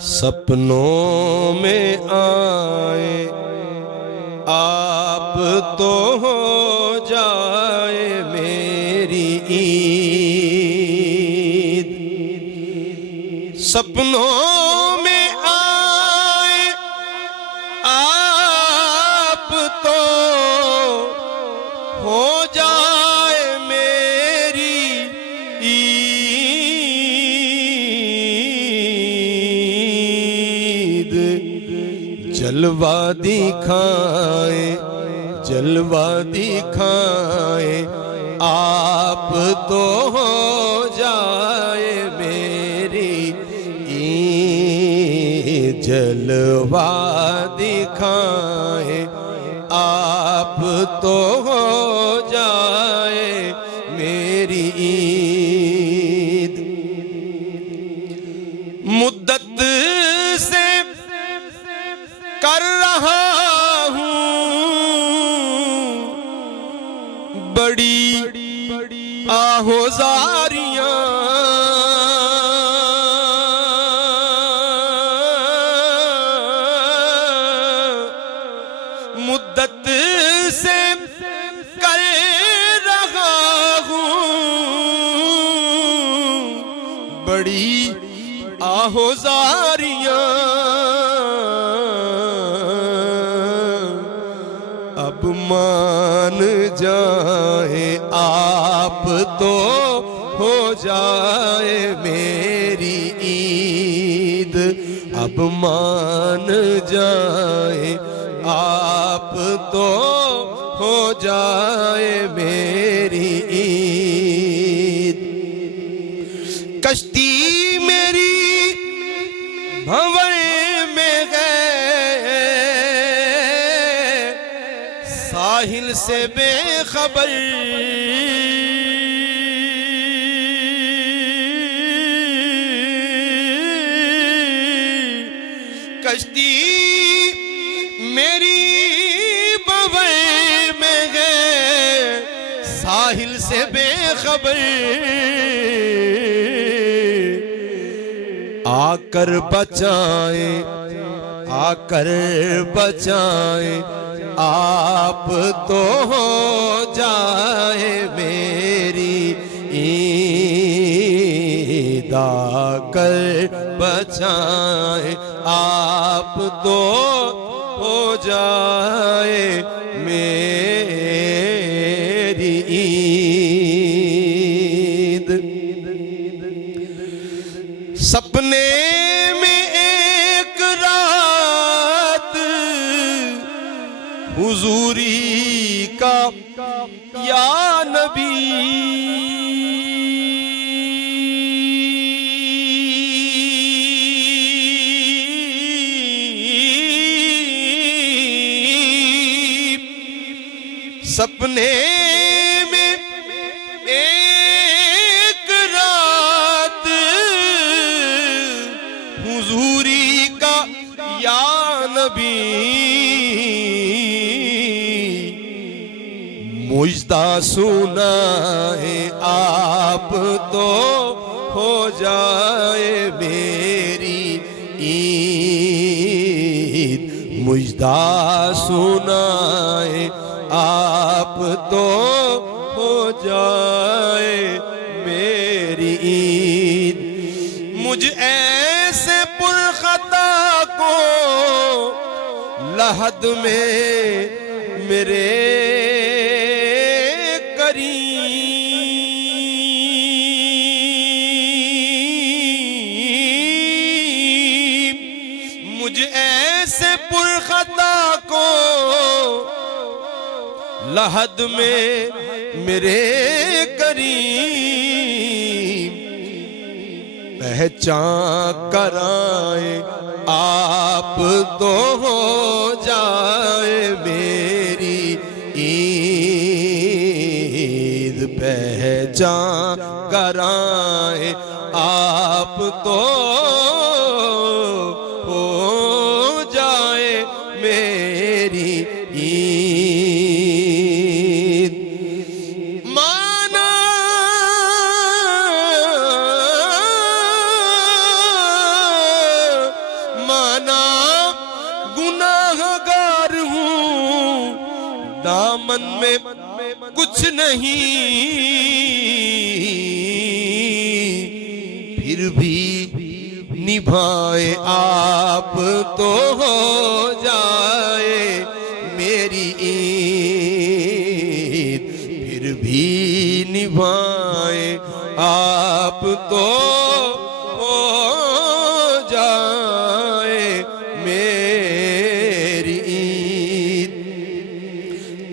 सपनों में आए आप तो हो जाए मेरी ईद। सपनों में आए आप तो हो जाए मेरी ईद। जलवा दिखाए जलवा दिखाए आप तो हो जाए मेरी ईद। जलवा दिखाए आप तो हो जाए मेरी ईद। मुद्दत से कर रहा हूँ बड़ी आहोजारियां। मुद्दत से कर रहा हूँ बड़ी आहोजारियां। अब मान जाए आप तो हो जाए मेरी ईद। अब मान जाए आप तो हो जाए मेरी ईद। कश्ती मेरी भंवर में गए साहिल से बेखबर। कश्ती मेरी भंवर में गए साहिल से बेखबर। आकर बचाए आकर बचाए आप तो हो जाए मेरी ईद। आकर बचाए आप तो हो जाए मेरी ईद। सपने में एक रात हुजूरी का या नबी। सपने में एक रात हुजूरी का या नबी। मुझदा सुनाए आप तो हो जाए मेरी ईद। मुझदा सुनाए आप तो हो जाए मेरी ईद। मुझ ऐसे पुरखता को लहद में मेरे करीम। मुझ ऐसे पुरखता को लहद में मेरे करीम। पहचान कराए आप तो हो जाए मेरी ईद। पहचान कराए आप तो हो जाए मेरी ईद। माना कुछ नहीं, फिर भी निभाए आप तो हो जाए मेरी ईद। फिर भी निभाए आप तो हो जाए मेरी ईद।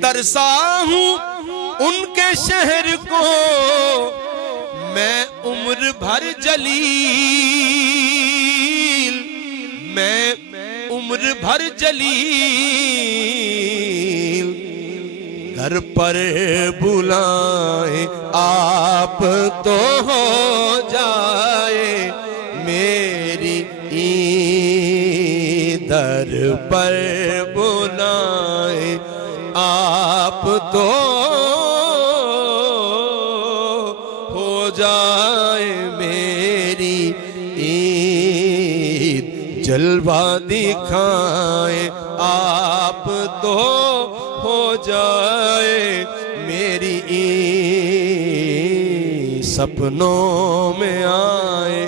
तरसा हूँ उनके शहर को मैं उम्र भर जलील, मैं उम्र भर जलील। घर पर बुलाए आप तो हो जाए मेरी ईद। दर पर बुलाए आप तो हो जाए मेरी ईद। जलवा दिखाए आप तो हो जाए मेरी ईद। सपनों में आए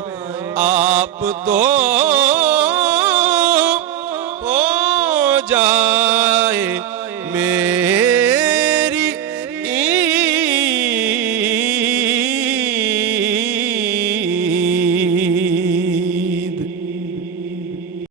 आप तो हो जाए मेरी